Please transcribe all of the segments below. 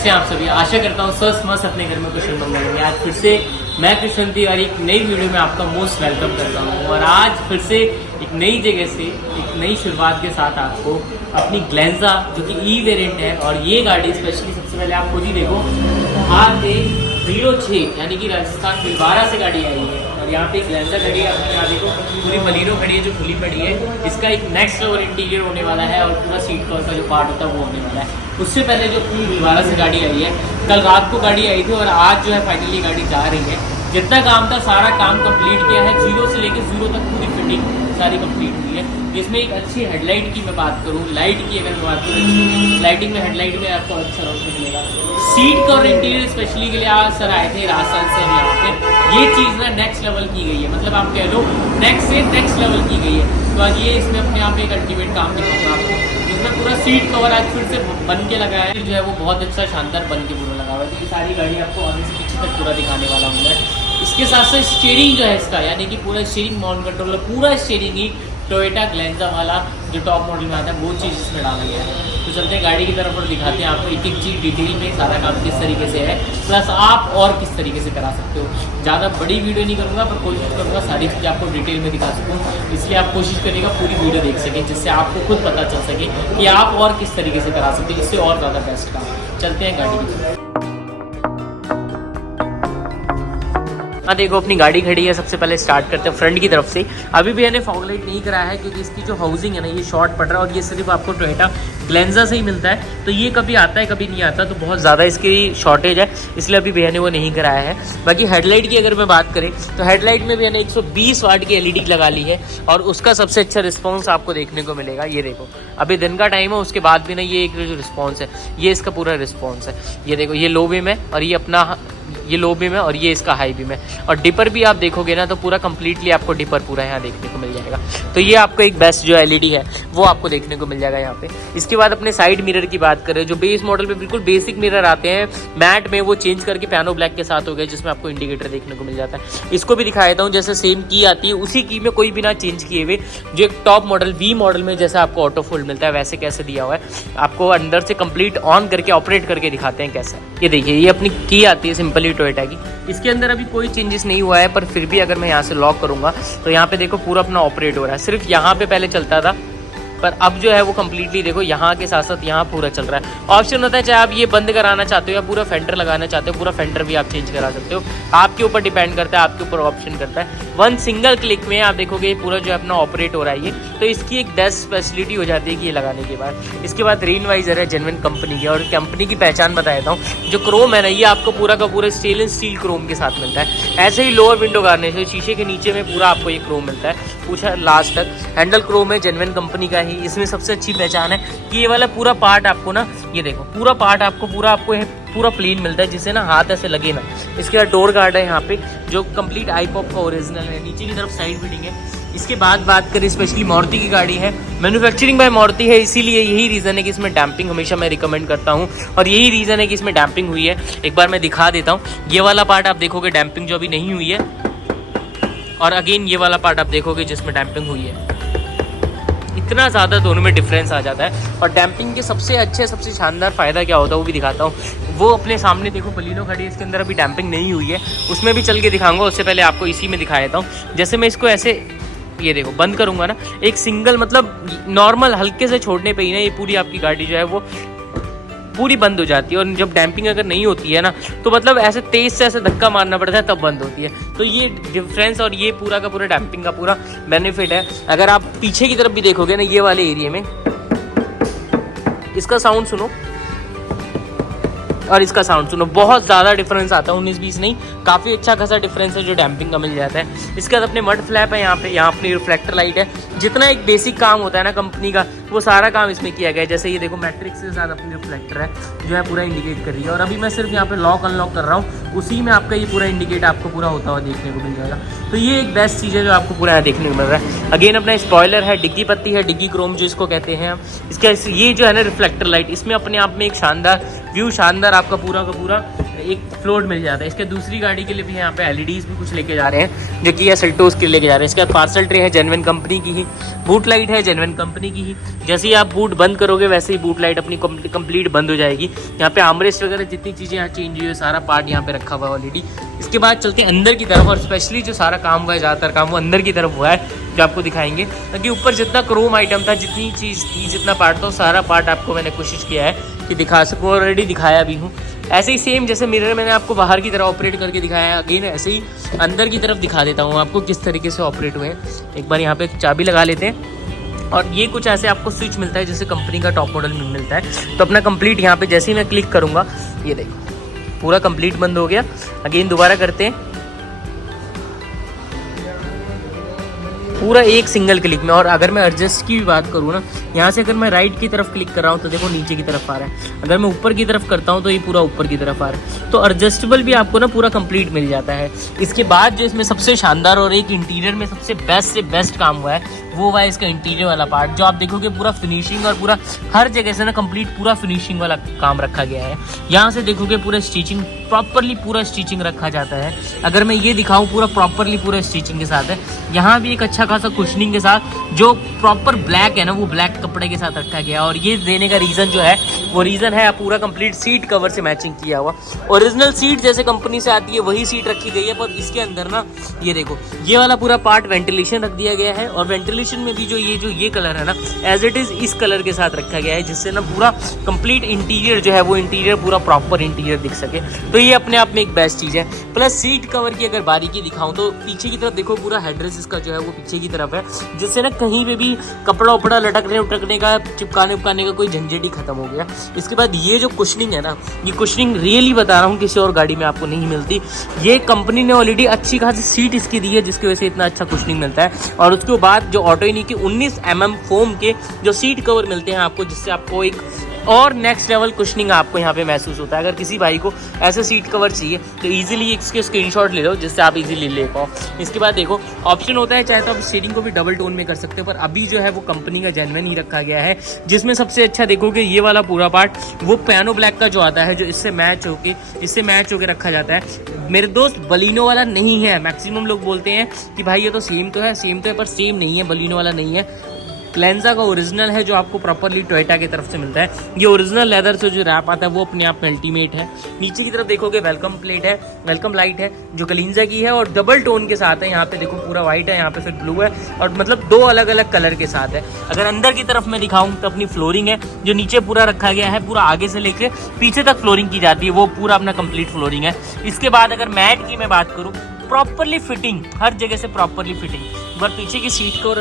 कैसे हैं आप सभी। आशा करता हूँ स्वस्थ मस्त अपने घर में कुशल मंगल होंगे। आज फिर से मैं कृष्णती और एक नई वीडियो में आपका मोस्ट वेलकम करता हूँ। और आज फिर से एक नई जगह से एक नई शुरुआत के साथ आपको अपनी ग्लेंजा जो कि ई वेरिएंट है, और ये गाड़ी स्पेशली सबसे पहले आप खुद ही देखो, हाथ 06 यानी कि राजस्थान भिलवाड़ा से गाड़ी आई है। और यहाँ पे ग्लेंजा खड़ी है, आपको यहाँ देखो पूरी बलीनो खड़ी है जो खुली पड़ी है। इसका एक नेक्स्ट लेवल इंटीरियर होने वाला है और पूरा सीट कवर का जो पार्ट होता है वो होने वाला है। उससे पहले जो पूरी भिलवाड़ा से गाड़ी आई है, कल रात को गाड़ी आई थी और आज जो है फाइनली गाड़ी जा रही है। जितना काम था सारा काम कंप्लीट किया है, 0 से लेकर 0 तक पूरी फिटिंग सारी कंप्लीट हुई है। जिसमें एक अच्छी हेडलाइट की मैं बात करूँ, लाइट की अगर मैं बात करूँ, लाइटिंग में हेडलाइट में आपको अच्छा रोशनी मिलेगा। सीट कवर इंटीरियर स्पेशली के लिए आज सर आए थे राजस्थान से, यहाँ पे ये चीज़ ना नेक्स्ट लेवल की गई है, मतलब आप कह लो नेक्स्ट से नेक्स्ट लेवल की गई है। तो आज ये इसमें अपने आप एक अल्टीमेट काम दिखाऊंगा आपको, जिसमें पूरा सीट कवर आज फिर से बन के लगा है, जो है वो बहुत अच्छा शानदार बन के पूरा लगा हुआ है। तो ये सारी गाड़ी आपको आगे से पीछे तक पूरा दिखाने वाला हूँ मैं। इसके साथ साथ स्टीयरिंग जो है इसका, यानी कि पूरा स्टीयरिंग माउंट कंट्रोलर, पूरा स्टीयरिंग ही टोयोटा ग्लेंजा वाला जो टॉप मॉडल में आता है वो चीज़ इसमें डाला गया है। तो चलते हैं गाड़ी की तरफ और दिखाते हैं आपको एक एक चीज़ डिटेल में, सारा काम किस तरीके से है, प्लस आप और किस तरीके से करा सकते हो। ज़्यादा बड़ी वीडियो नहीं करूँगा पर कोशिश करूँगा सारी चीज़ें आपको डिटेल में दिखा सकूँ, इसलिए आप कोशिश करिएगा पूरी वीडियो देख सकें, जिससे आपको खुद पता चल सके कि आप और किस तरीके से करा सकते हैं, इससे और ज़्यादा बेस्ट काम। चलते हैं गाड़ी की। हाँ देखो अपनी गाड़ी खड़ी है, सबसे पहले स्टार्ट करते हैं फ्रंट की तरफ से। अभी भी मैंने फॉग लाइट नहीं कराया है क्योंकि इसकी जो हाउसिंग है ना ये शॉर्ट पड़ रहा है, और ये सिर्फ आपको टोयोटा ग्लेंजा से ही मिलता है। तो ये कभी आता है कभी नहीं आता, तो बहुत ज़्यादा इसकी शॉर्टेज है, इसलिए अभी भैया ने वो नहीं कराया है। बाकी हेडलाइट की अगर मैं बात करें तो हेडलाइट में भैया ने 120 वाट की LED लगा ली है, और उसका सबसे अच्छा रिस्पॉन्स आपको देखने को मिलेगा। ये देखो अभी दिन का टाइम है, उसके बाद भी ना ये एक जो रिस्पॉन्स है ये इसका पूरा रिस्पॉन्स है। ये देखो ये लो बीम है, और ये अपना ये लो बीम है, और ये इसका हाई बीम है। और डिपर भी आप देखोगे ना तो पूरा कंप्लीटली आपको डिपर पूरा यहाँ देखने को मिल जाएगा। तो ये आपको एक बेस्ट जो LED है वो आपको देखने को मिल जाएगा यहाँ पे। इसके बाद अपने साइड मिरर की बात करें, जो बेस मॉडल पे बिल्कुल बेसिक मिरर आते हैं मैट में, वो चेंज करके पियानो ब्लैक के साथ हो गया, जिसमें आपको इंडिकेटर देखने को मिल जाता है। इसको भी दिखा देता हूँ, जैसे सेम की आती है उसी की में कोई भी ना चेंज किए हुए, जो एक टॉप मॉडल V मॉडल में जैसे आपको ऑटो फोल्ड मिलता है वैसे कैसे दिया हुआ है, आपको अंदर से कंप्लीट ऑन करके ऑपरेट करके दिखाते हैं कैसा। ये देखिए ये अपनी की आती है सिंपली टोयोटा की, इसके अंदर अभी कोई चेंजेस नहीं हुआ है, पर फिर भी अगर मैं यहाँ से लॉक करूँगा तो यहाँ पे देखो पूरा अपना ऑपरेट हो रहा है। सिर्फ यहाँ पे पहले चलता था, पर अब जो है वो कम्प्लीटली देखो यहाँ के साथ साथ यहाँ पूरा चल रहा है। ऑप्शन होता है चाहे आप ये बंद कराना चाहते हो या पूरा फेंडर लगाना चाहते हो, पूरा फेंडर भी आप चेंज करा सकते हो, आपके ऊपर डिपेंड करता है, आपके ऊपर ऑप्शन करता है। वन सिंगल क्लिक में आप देखोगे पूरा जो है अपना ऑपरेट हो रहा है ये, तो इसकी एक बेस्ट फैसिलिटी हो जाती है कि ये लगाने के बाद। इसके बाद रेन वाइजर है जेन्युइन कंपनी की, और कंपनी की पहचान बता देता हूँ, जो क्रोम है ना ये आपको पूरा का पूरा स्टेनलेस स्टील क्रोम के साथ मिलता है। ऐसे ही लोअर विंडो गार्निश है, शीशे के नीचे में पूरा आपको ये क्रोम मिलता है, पूछा लास्ट तक। हैंडल क्रोम है जेन्युइन कंपनी का ही। इसमें सबसे अच्छी पहचान है कि ये वाला पूरा पार्ट आपको ना, ये देखो पूरा पार्ट आपको पूरा प्लेन मिलता है, जिससे ना हाथ ऐसे लगे ना। इसके बाद डोर गार्ड है यहाँ पे जो कंप्लीट आईपॉप का ओरिजिनल है, नीचे की तरफ साइड फिटिंग है। इसके बाद बात करें स्पेशली मारुति की गाड़ी है, मैन्युफैक्चरिंग बाय मारुति है, इसीलिए यही रीज़न है कि इसमें डैम्पिंग हमेशा मैं रिकमेंड करता हूँ, और यही रीज़न है कि इसमें डैम्पिंग हुई है। एक बार मैं दिखा देता हूँ, ये वाला पार्ट आप देखोगे डैम्पिंग जो अभी नहीं हुई है, और अगेन ये वाला पार्ट आप देखोगे जिसमें डैम्पिंग हुई है। इतना ज़्यादा दोनों में डिफरेंस आ जाता है। और डैम्पिंग के सबसे शानदार फ़ायदा क्या होता है वो भी दिखाता हूँ। वो अपने सामने देखो बलिनो खड़ी है, इसके अंदर अभी डैम्पिंग नहीं हुई है, उसमें भी चल के दिखाऊंगा। उससे पहले आपको इसी में दिखा देता हूँ। जैसे मैं इसको ऐसे ये देखो बंद करूँगा ना, एक सिंगल मतलब नॉर्मल हल्के से छोड़ने पर ही ना ये पूरी आपकी गाड़ी जो है वो पूरी बंद हो जाती है। और जब डैम्पिंग अगर नहीं होती है ना तो मतलब ऐसे तेज से ऐसे धक्का मारना पड़ता है तब बंद होती है। तो ये डिफरेंस और ये पूरा का पूरा डैम्पिंग का पूरा बेनिफिट है। अगर आप पीछे की तरफ भी देखोगे ना ये वाले एरिया में, इसका साउंड सुनो और इसका साउंड सुनो, बहुत ज़्यादा डिफरेंस आता है, 19-20 नहीं, काफ़ी अच्छा खासा डिफरेंस है जो डैम्पिंग का मिल जाता है। इसके बाद अपने मड फ्लैप है यहाँ अपनी रिफ्लेक्टर लाइट है। जितना एक बेसिक काम होता है ना कंपनी का वो सारा काम इसमें किया गया है। जैसे ये देखो मैट्रिक्स के साथ अपनी रिफ्लेक्टर है जो है पूरा इंडिकेट कर रही है, और अभी मैं सिर्फ यहाँ पे लॉक अनलॉक कर रहा हूँ, उसी में आपका ये पूरा इंडिकेट आपको पूरा होता हुआ देखने को मिल जाएगा। तो ये एक बेस्ट चीज़ है जो आपको पूरा यहाँ देखने को मिल रहा है। अगेन अपना स्पॉइलर है, डिग्गी पत्ती है, डिग्गी क्रोम जो इसको कहते हैं। इसका ये जो है ना रिफ्लेक्टर लाइट, इसमें अपने आप में एक शानदार व्यू, शानदार आपका पूरा का पूरा एक फ्लोट मिल जाता है। इसके दूसरी गाड़ी के लिए भी यहाँ पे एलईडीज भी कुछ लेके जा रहे हैं, जो कि ये सेल्टोस के लेके जा रहे हैं। इसके बाद पार्सल ट्रे है जेन्युइन कंपनी की ही, बूट लाइट है जेन्युइन कंपनी की ही। जैसे ही आप बूट बंद करोगे वैसे ही बूट लाइट अपनी कंप्लीट बंद हो जाएगी। यहाँ पे आर्मरेस्ट वगैरह जितनी चीज़ें यहाँ चेंज हुई है, सारा पार्ट यहाँ पे रखा हुआ है ऑलरेडी। इसके बाद चलते हैं अंदर की तरफ, और स्पेशली जो सारा काम हुआ है, ज़्यादातर काम वो अंदर की तरफ हुआ है, जो आपको दिखाएंगे। ताकि ऊपर जितना क्रोम आइटम था, जितनी चीज़ थी, जितना पार्ट था, सारा पार्ट आपको मैंने कोशिश किया है कि दिखा सकूँ, ऑलरेडी दिखाया भी हूँ। ऐसे ही सेम जैसे मिरर मैंने आपको बाहर की तरफ ऑपरेट करके दिखाया है, अगेन ऐसे ही अंदर की तरफ दिखा देता हूँ आपको किस तरीके से ऑपरेट हुए हैं। एक बार यहाँ पे चाबी लगा लेते हैं, और ये कुछ ऐसे आपको स्विच मिलता है जैसे कंपनी का टॉप मॉडल में मिलता है। तो अपना कंप्लीट यहाँ पे जैसे ही मैं क्लिक करूँगा, ये देखो पूरा कंप्लीट बंद हो गया। अगेन दोबारा करते हैं, पूरा एक सिंगल क्लिक में। और अगर मैं एडजस्ट की भी बात करूँ ना, यहाँ से अगर मैं राइट की तरफ क्लिक कर रहा हूँ तो देखो नीचे की तरफ आ रहा है। अगर मैं ऊपर की तरफ करता हूँ तो ये पूरा ऊपर की तरफ आ रहा है। तो एडजस्टेबल भी आपको ना पूरा कंप्लीट मिल जाता है। इसके बाद जो इसमें सबसे शानदार और एक इंटीरियर में सबसे बेस्ट से बेस्ट काम हुआ है, वो हुआ है इसका इंटीरियर वाला पार्ट। जो आप देखोगे पूरा फिनिशिंग और पूरा हर जगह से ना कंप्लीट पूरा फिनिशिंग वाला काम रखा गया है। यहाँ से देखोगे पूरा स्टिचिंग प्रॉपरली, पूरा स्टिचिंग रखा जाता है। अगर मैं ये दिखाऊं, पूरा प्रॉपरली पूरा स्टिचिंग के साथ है। यहाँ भी एक अच्छा खासा कुशनिंग के साथ, जो प्रॉपर ब्लैक है ना, वो ब्लैक कपड़े के साथ रखा गया। और ये देने का रीज़न जो है, वो रीज़न है पूरा कंप्लीट सीट कवर से मैचिंग किया हुआ। ओरिजिनल सीट जैसे कंपनी से आती है वही सीट रखी गई है, पर इसके अंदर ना ये देखो ये वाला पूरा पार्ट वेंटिलेशन रख दिया गया है। और वेंटिलेशन में भी जो ये कलर है ना, एज इट इज़ इस कलर के साथ रखा गया है, जिससे ना पूरा कंप्लीट इंटीरियर जो है वो इंटीरियर पूरा प्रॉपर इंटीरियर दिख सके। तो ये अपने आप में एक बेस्ट चीज़ है। प्लस सीट कवर की अगर बारीकी दिखाऊं तो पीछे की तरफ देखो, पूरा हेडरेस्ट इसका जो है वो पीछे की तरफ है, जिससे ना कहीं पे भी कपड़ा उपड़ा लटकने उटकने का, चिपकाने उपकाने का कोई झंझट ही खत्म हो गया। इसके बाद ये जो कुशनिंग है ना, ये कुशनिंग रियली बता रहा हूँ किसी और गाड़ी में आपको नहीं मिलती। ये कंपनी ने ऑलरेडी अच्छी खासी सीट इसकी दी है, जिसकी वजह से इतना अच्छा कुशनिंग मिलता है। और उसके बाद जो ऑटोइनी की 19 mm फोम के जो सीट कवर मिलते हैं आपको, जिससे आपको एक और नेक्स्ट लेवल कुशनिंग आपको यहाँ पे महसूस होता है। अगर किसी भाई को ऐसे सीट कवर चाहिए तो इजीली इसके स्क्रीनशॉट ले लो, जिससे आप इजीली ले पाओ। इसके बाद देखो ऑप्शन होता है, चाहे तो आप स्टीयरिंग को भी डबल टोन में कर सकते हो, पर अभी जो है वो कंपनी का जेन्युइन ही रखा गया है। जिसमें सबसे अच्छा देखोगे ये वाला पूरा पार्ट वो पियानो ब्लैक का जो आता है, जो इससे मैच होके रखा जाता है। मेरे दोस्त बलिनो वाला नहीं है। मैक्सिमम लोग बोलते हैं कि भाई ये तो सेम तो है, पर सेम नहीं है, बलिनो वाला नहीं है। ग्लेंजा का ओरिजिनल है, जो आपको प्रॉपरली टोयोटा की तरफ से मिलता है। ये ओरिजिनल लेदर से जो रैप आता है वो अपने आप में अल्टीमेट है। नीचे की तरफ देखोगे वेलकम प्लेट है, वेलकम लाइट है, जो ग्लेंजा की है, और डबल टोन के साथ है। यहाँ पे देखो पूरा व्हाइट है, यहाँ पे फिर ब्लू है, और मतलब दो अलग अलग कलर के साथ है। अगर अंदर की तरफ मैं दिखाऊं तो अपनी फ्लोरिंग है, जो नीचे पूरा रखा गया है, पूरा आगे से लेके पीछे तक फ्लोरिंग की जाती है, वो पूरा अपना कंप्लीट फ्लोरिंग है। इसके बाद अगर मैट की मैं बात करूँ, प्रॉपरली फिटिंग, हर जगह से प्रॉपरली फिटिंग। एक बार पीछे की सीट को,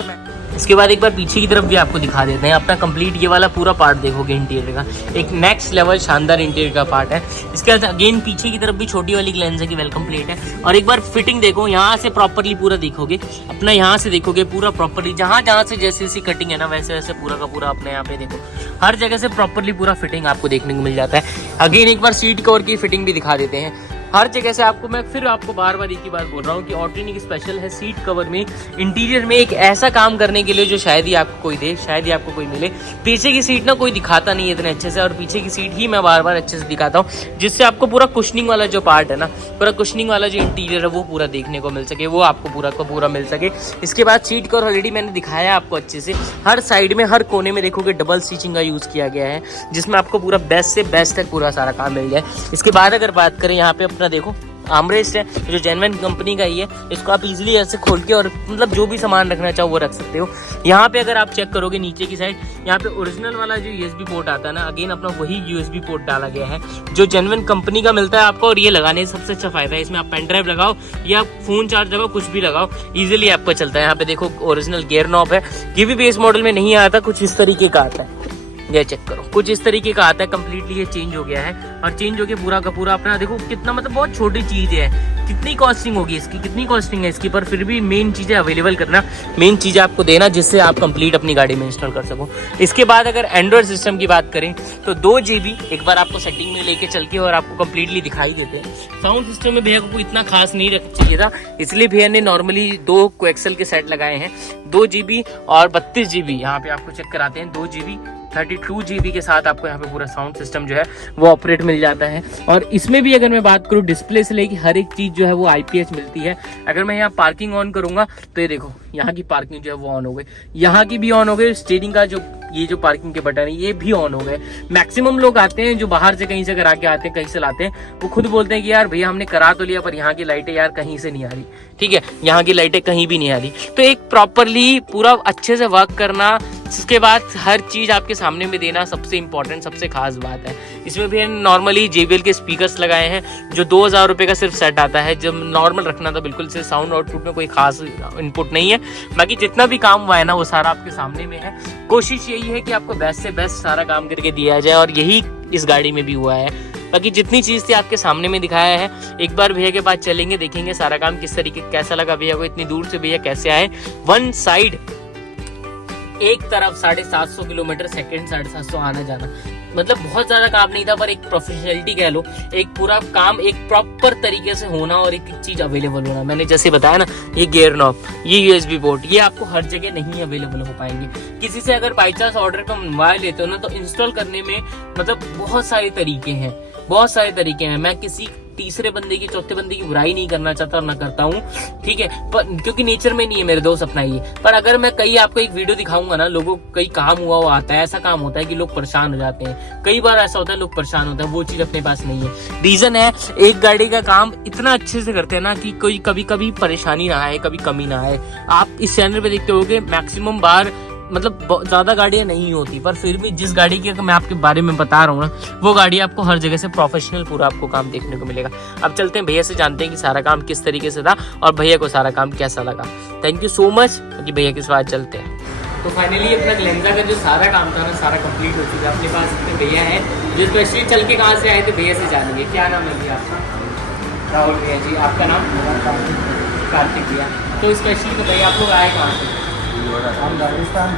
इसके बाद एक बार पीछे की तरफ भी आपको दिखा देते हैं। अपना कंप्लीट ये वाला पूरा पार्ट देखोगे इंटीरियर का, एक नेक्स्ट लेवल शानदार इंटीरियर का पार्ट है। इसके बाद अगेन पीछे की तरफ भी छोटी वाली ग्लेंजा की वेलकम प्लेट है। और एक बार फिटिंग देखो, यहाँ से प्रॉपरली पूरा देखोगे, अपना यहाँ से देखोगे पूरा प्रॉपरली, जहाँ से जैसी जैसी कटिंग है ना, वैसे वैसे पूरा का पूरा अपने यहाँ पे देखो, हर जगह से प्रॉपरली पूरा फिटिंग आपको देखने को मिल जाता है। अगेन एक बार सीट कवर की फिटिंग भी दिखा देते हैं। हर जगह से आपको, मैं फिर आपको बार बार एक ही बात बोल रहा हूँ कि ऑटोनिक स्पेशल है सीट कवर में, इंटीरियर में एक ऐसा काम करने के लिए जो शायद ही आपको कोई दे, शायद ही आपको कोई मिले। पीछे की सीट ना कोई दिखाता नहीं है इतने अच्छे से, और पीछे की सीट ही मैं बार बार अच्छे से दिखाता हूँ, जिससे आपको पूरा कुशनिंग वाला जो पार्ट है ना, पूरा कुशनिंग वाला जो इंटीरियर है वो पूरा देखने को मिल सके, वो आपको पूरा का पूरा मिल सके। इसके बाद सीट कवर ऑलरेडी मैंने दिखाया आपको अच्छे से, हर साइड में हर कोने में देखोगे डबल स्टिचिंग का यूज़ किया गया है, जिसमें आपको पूरा बेस्ट से बेस्ट तक पूरा सारा काम मिल जाए। इसके बाद अगर बात करें, यहाँ पे अपना देखो आर्मरेस्ट है, जो जेन्युइन कंपनी का ही है। इसको आप इजीली ऐसे खोल के, और मतलब जो भी सामान रखना चाहो वो रख सकते हो। यहाँ पे अगर आप चेक करोगे नीचे की साइड, यहाँ पे ओरिजिनल वाला जो यूएसबी पोर्ट आता है ना, अगेन अपना वही यूएसबी पोर्ट डाला गया है, जो जेन्युइन कंपनी का मिलता है आपको। और ये लगाने से सबसे अच्छा फायदा है, इसमें आप पेन ड्राइव लगाओ या फोन चार्ज लगाओ, कुछ भी लगाओ, इजीली आपका चलता है। यहाँ पे देखो ओरिजिनल गियर नॉब है, ये भी बेस मॉडल में नहीं आता, कुछ इस तरीके का आता है, ये चेक करो, कुछ इस तरीके का आता है। कम्प्लीटली ये चेंज हो गया है, और चेंज होके पूरा का पूरा अपना देखो कितना, मतलब बहुत छोटी चीज़ है। कितनी कॉस्टिंग होगी इसकी, कितनी कॉस्टिंग है इसकी, पर फिर भी मेन चीज़ें अवेलेबल करना, मेन चीज़ें आपको देना, जिससे आप कंप्लीट अपनी गाड़ी में इंस्टॉल कर सको। इसके बाद अगर एंड्रॉयड सिस्टम की बात करें तो 2 GB एक बार आपको सेटिंग में लेके चल के और आपको कंप्लीटली दिखाई देते हैं। साउंड सिस्टम में भैया को इतना खास नहीं रख चाहिए था, इसलिए भैया ने नॉर्मली 2 कोएक्सल के सेट लगाए हैं, 2 GB और 32 GB। यहाँ पे आपको चेक कराते हैं, 2 GB 32 GB के साथ आपको यहाँ पे पूरा साउंड सिस्टम जो है वो ऑपरेट मिल जाता है। और इसमें भी अगर मैं बात करूँ डिस्प्ले से लेके हर एक चीज़ जो है वो IPS मिलती है। अगर मैं यहाँ पार्किंग ऑन करूँगा तो ये देखो यहाँ की पार्किंग जो है वो ऑन हो गई, यहाँ की भी ऑन हो गई, स्टीयरिंग का ये जो पार्किंग के बटन है ये भी ऑन हो गए। मैक्सिमम लोग आते हैं जो बाहर से कहीं से करा के आते हैं, कहीं से लाते हैं, वो खुद बोलते हैं कि यार भैया हमने करा तो लिया पर यहाँ की लाइटें यार कहीं से नहीं आ रही। ठीक है, यहाँ की लाइटें कहीं भी नहीं आ रही। तो एक प्रॉपरली पूरा अच्छे से वर्क करना, उसके बाद हर चीज़ आपके सामने में देना सबसे इंपॉर्टेंट, सबसे खास बात है। इसमें भी नॉर्मली JBL के स्पीकर्स लगाए हैं जो 2000 रुपये का सिर्फ सेट आता है। जब नॉर्मल रखना था बिल्कुल से, साउंड आउटपुट में कोई खास इनपुट नहीं है, बाकी जितना भी काम हुआ है ना वो सारा आपके सामने में है। कोशिश यही है कि आपको बेस्ट से बेस्ट सारा काम करके दिया जाए और यही इस गाड़ी में भी हुआ है। बाकी जितनी चीज़ थी आपके सामने में दिखाया है। एक बार भैया के पास चलेंगे, देखेंगे सारा काम किस तरीके कैसा लगा भैया को, इतनी दूर से भैया कैसे आए। वन साइड एक तरफ 750 किलोमीटर सेकेंड, 750 आना जाना, मतलब बहुत ज्यादा काम नहीं था पर एक प्रोफेशनलिटी कह लो, एक पूरा काम एक प्रॉपर तरीके से होना और एक चीज अवेलेबल होना। मैंने जैसे बताया ना, ये गियर नॉब, ये USB पोर्ट, ये आपको हर जगह नहीं अवेलेबल हो पाएंगे। किसी से अगर बाई चांस ऑर्डर का मंगवा लेते हो ना तो इंस्टॉल करने में मतलब बहुत सारे तरीके हैं, बहुत सारे तरीके हैं। मैं किसी तीसरे बंदे की, चौथे बंदे की बुराई नहीं करना चाहता और ना करता हूँ, ठीक है, पर क्योंकि नेचर में नहीं है मेरे दोस्त अपना ये। पर अगर मैं कहीं आपको एक वीडियो दिखाऊंगा ना, लोगों को कई काम हुआ वो आता है, ऐसा काम होता है कि लोग परेशान हो जाते हैं। कई बार ऐसा होता है लोग परेशान होते हैं, वो चीज अपने पास नहीं है। रीजन है एक गाड़ी का काम इतना अच्छे से करते हैं ना कि कोई कभी कभी परेशानी ना आए, कभी कमी ना आए। आप इस चैनल पे देखते होगे मैक्सिमम बार मतलब ज्यादा गाड़ियां नहीं होती, पर फिर भी जिस गाड़ी की मैं आपके बारे में बता रहा हूँ ना, वो गाड़ी आपको हर जगह से प्रोफेशनल पूरा आपको काम देखने को मिलेगा। अब चलते हैं भैया से, जानते हैं कि सारा काम किस तरीके से था और भैया को सारा काम कैसा लगा। थैंक यू सो मच कि भैया के साथ चलते हैं। तो फाइनली अपना ग्लेंजा का जो सारा काम था ना, सारा कंप्लीट हो चुका है। अपने पास इतने भैया हैं जो स्पेशली चल के कहाँ से आए थे, भैया से जानेंगे। क्या नाम है भैया आपका? राहुल भैया जी। आपका नाम? कार्तिक भैया। तो स्पेशली बताइए आप लोग आए कहाँ से? हम राजस्थान,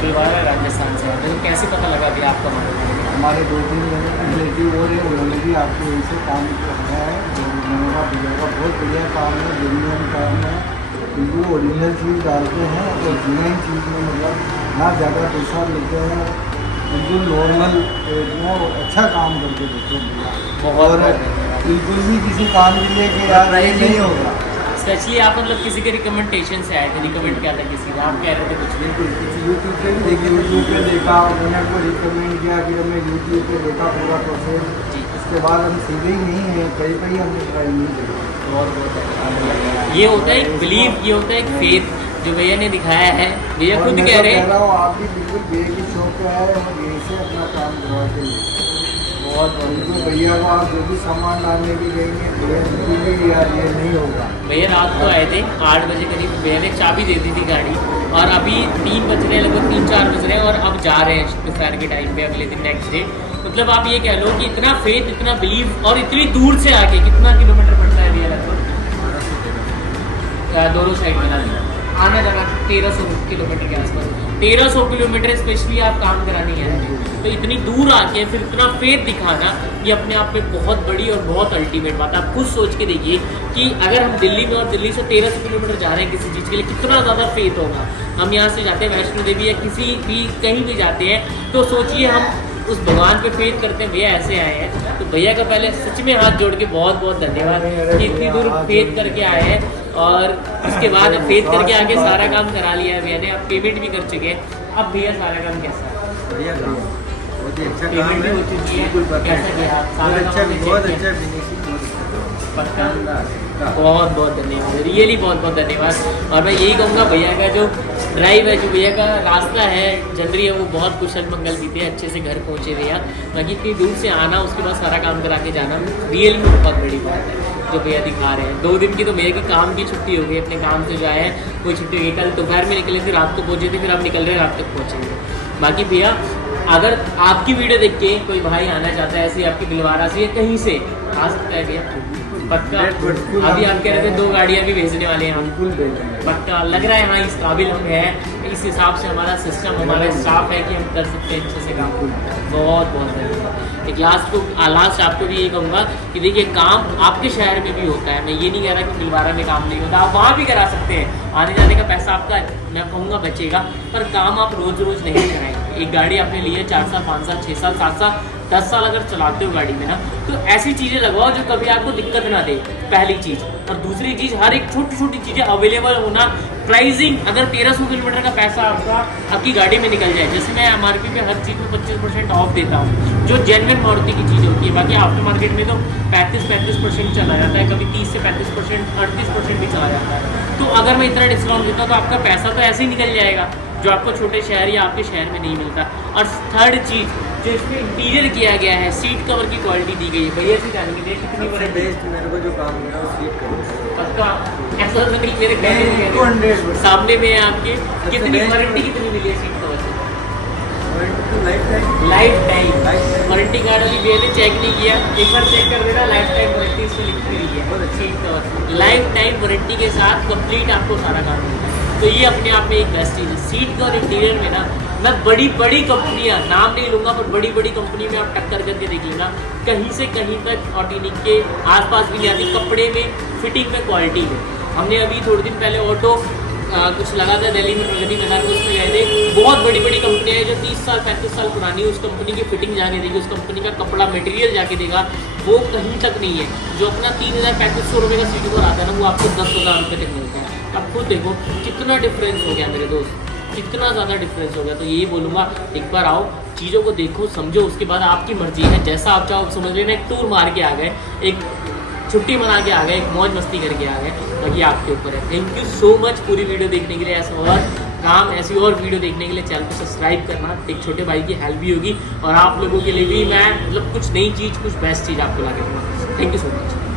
भिलवाड़ा राजस्थान से। तो कैसे पता लगा भी आपका मॉडल? हमारे 2-3 रिलेटिव हो रहे, उन्होंने भी आपके वहीं से काम किया है। उन्होंने कहा बहुत बढ़िया काम है, जेन्युइन काम है, बिल्कुल ओरिजिनल चीज़ डालते हैं और जेन्युइन चीज़ में मतलब ना ज़्यादा पैसा लेते हैं, बिल्कुल नॉर्मल रेट में अच्छा काम करके देते हैं। और बिल्कुल भी किसी काम के लिए कि यार ये नहीं होगा। स्पेशली आप मतलब किसी के रिकमेंडेशन से आए थे? रिकमेंड क्या था किसी का? आप कह रहे थे कुछ? बिल्कुल यूट्यूब पे भी देखिए, यूट्यूब पे देखा, उन्होंने को रिकमेंड किया, फिर हमने यूट्यूब पे देखा पूरा प्रोसेस जी। उसके बाद हम सीधे ही नहीं है, कहीं हमने ट्राई नहीं किया। बहुत ये होता है एक बिलीव, ये होता है एक फेथ जो भैया ने दिखाया है। भैया खुद कह रहे हैं आप भी बिल्कुल भैया की शॉप पे आए और यहीं से अपना काम करवाते हैं। बहुत भैया को आप जो भी सामान लाने भी गएंगे, भैया यार ये नहीं होगा। भैया रात को आए थे 8 बजे करीब, भैया ने चाबी दे दी थी गाड़ी, और अभी 3 बज रहे हैं, लगभग 3-4 बज रहे हैं, और अब जा रहे हैं दोपहर के टाइम पे, अगले दिन नेक्स्ट डे। मतलब आप ये कह लो कि इतना फेथ, इतना बिलीव, और इतनी दूर से आके, कितना किलोमीटर पड़ता है भैया लगभग? दोनों साइड में आना जाना 1300 किलोमीटर के आसपास, 1300 किलोमीटर स्पेशली आप काम कराने आए हैं। तो इतनी दूर आके फिर इतना फेथ दिखाना, ये अपने आप में बहुत बड़ी और बहुत अल्टीमेट बात है। आप खुद सोच के देखिए कि अगर हम दिल्ली में, और दिल्ली से 1300 किलोमीटर जा रहे हैं किसी चीज़ के लिए, कितना ज़्यादा फेथ होगा। हम यहाँ से जाते हैं वैष्णो देवी या किसी भी कहीं भी जाते हैं, तो सोचिए हम उस भगवान पे फेथ करते हैं। भैया ऐसे आए हैं, तो भैया का पहले सच में हाथ जोड़ के बहुत बहुत धन्यवाद कि इतनी दूर फेथ करके आए हैं, और उसके बाद फेथ करके आके सारा काम करा लिया है भैया ने। अब पेमेंट भी कर चुके हैं। अब भैया सारा काम कैसा है? बढ़िया काम, बहुत ही अच्छा पेमेंट काम भी है, हो चुकी है, कैसा गया? बहुत अच्छा फिनिशिंग, पक्का बहुत बहुत धन्यवाद, रियली बहुत बहुत धन्यवाद। और मैं यही कहूँगा भैया का जो ड्राइव है, जो भैया का रास्ता है, जनरी है, वो बहुत कुशल मंगल बीते, अच्छे से घर पहुँचे भैया। बाकी इतनी दूर से आना, उसके बाद सारा काम करा के जाना, रियली में बहुत बड़ी बात है जो भैया दिखा रहे हैं। 2 दिन की तो भैया की काम की छुट्टी हो गई, अपने काम से जो आए हैं कोई छुट्टी हो गई। कल दोपहर में निकले थे, रात को पहुँचे थे, फिर आप निकल रहे हैं, रात तक पहुँचेंगे। बाकी भैया अगर आपकी वीडियो देख के कोई भाई आना चाहता है ऐसे आपकी भिलवाड़ा से या कहीं से, आ सकता है भैया? पक्का? अभी आप कह रहे थे 2 गाड़ियाँ भी भेजने वाले हैं हम, पक्का? लग रहा है हाँ इस काबिल हम हैं। इस हिसाब से हमारा सिस्टम, हमारा स्टाफ है कि हम कर सकते हैं अच्छे से काम। बहुत बहुत धन्यवाद। एक लास्ट आपको भी ये कहूँगा कि देखिए काम आपके शहर में भी होता है, मैं ये नहीं कह रहा कि भीलवाड़ा में काम नहीं होता, आप वहाँ भी करा सकते हैं। आने जाने का पैसा आपका मैं कहूँगा बचेगा, पर काम आप रोज़ रोज़ नहीं कराएंगे। एक गाड़ी आपने ली है 4 साल 5 साल 6 साल 7 साल 10 साल अगर चलाते हो गाड़ी में ना, तो ऐसी चीज़ें लगाओ जो कभी आपको दिक्कत ना दे, पहली चीज़। और दूसरी चीज़, हर एक छोटी छोटी चीज़ें अवेलेबल होना। प्राइसिंग, अगर 1300 किलोमीटर का पैसा आपकी गाड़ी में निकल जाए, जैसे मैं MRP पे हर चीज़ में 25% ऑफ देता हूँ, जो जेन्युइन मारुति की चीज़ होती है। बाकी आफ्टर मार्केट में तो 35% चला जाता है, कभी 30 से 35%, 38% भी चला जाता है। तो अगर मैं इतना डिस्काउंट देता हूँ तो आपका पैसा तो ऐसे ही निकल जाएगा, जो आपको छोटे शहर या आपके शहर में नहीं मिलता। और थर्ड चीज़, जो इसमें इंटीरियर किया गया है, सीट कवर की क्वालिटी दी गई है। भैया से जानेंगे देख कितनी बड़ी बेस्ट मेरे को जो काम मिला वो सीट कवर। पक्का ऐसा तो नहीं मेरे कहने में 200 सामने में है आपके। कितनी वारंटी कितनी मिली है सीट कवर से? लाइफ टाइम वारंटी कार्ड अभी भैया ने चेक नहीं किया, एक बार चेक कर देना। लाइफ टाइम वारंटी इसमें लिखी हुई है, बहुत अच्छी कवर। लाइफ टाइम वारंटी के साथ कंप्लीट आपको सारा काम मिलता है। तो ये अपने आप में एक बेस्ट चीज़ है। सीट कवर इंटीरियर में ना, मैं बड़ी बड़ी कंपनियां, नाम नहीं लूँगा, पर बड़ी बड़ी कंपनी में आप टक्कर करके देख लेना, कहीं से कहीं तक ऑटोनिक के आसपास भी नहीं आती कपड़े में, फिटिंग में, क्वालिटी में। हमने अभी थोड़े दिन पहले ऑटो कुछ लगा था दिल्ली में, प्रगति मैदान में, उसमें गए थे। बहुत बड़ी बड़ी कंपनियाँ हैं जो 30 साल 35 साल पुरानी, उस कंपनी की फिटिंग जाके देगी, उस कंपनी का कपड़ा मटेरियल जाके देगा, वो कहीं तक नहीं है। जो अपना 3000-3500 रुपये का सीट कवर आता है ना, वो आपको 10,000 रुपये तक मिलता है। अब खुद देखो कितना डिफरेंस हो गया मेरे दोस्त, कितना ज़्यादा डिफरेंस हो गया। तो यही बोलूँगा, एक बार आओ, चीज़ों को देखो, समझो, उसके बाद आपकी मर्जी है, जैसा आप चाहो। समझ लेना एक टूर मार के आ गए, एक छुट्टी मना के आ गए, एक मौज मस्ती करके आ गए, बाकी आपके ऊपर है। थैंक यू सो मच पूरी वीडियो देखने के लिए। ऐसी और वीडियो देखने के लिए चैनल को सब्सक्राइब करना, एक छोटे भाई की हेल्प भी होगी, और आप लोगों के लिए भी मैं मतलब कुछ नई चीज़, कुछ बेस्ट चीज़ आपको ला के दूँगा। Thank you so much.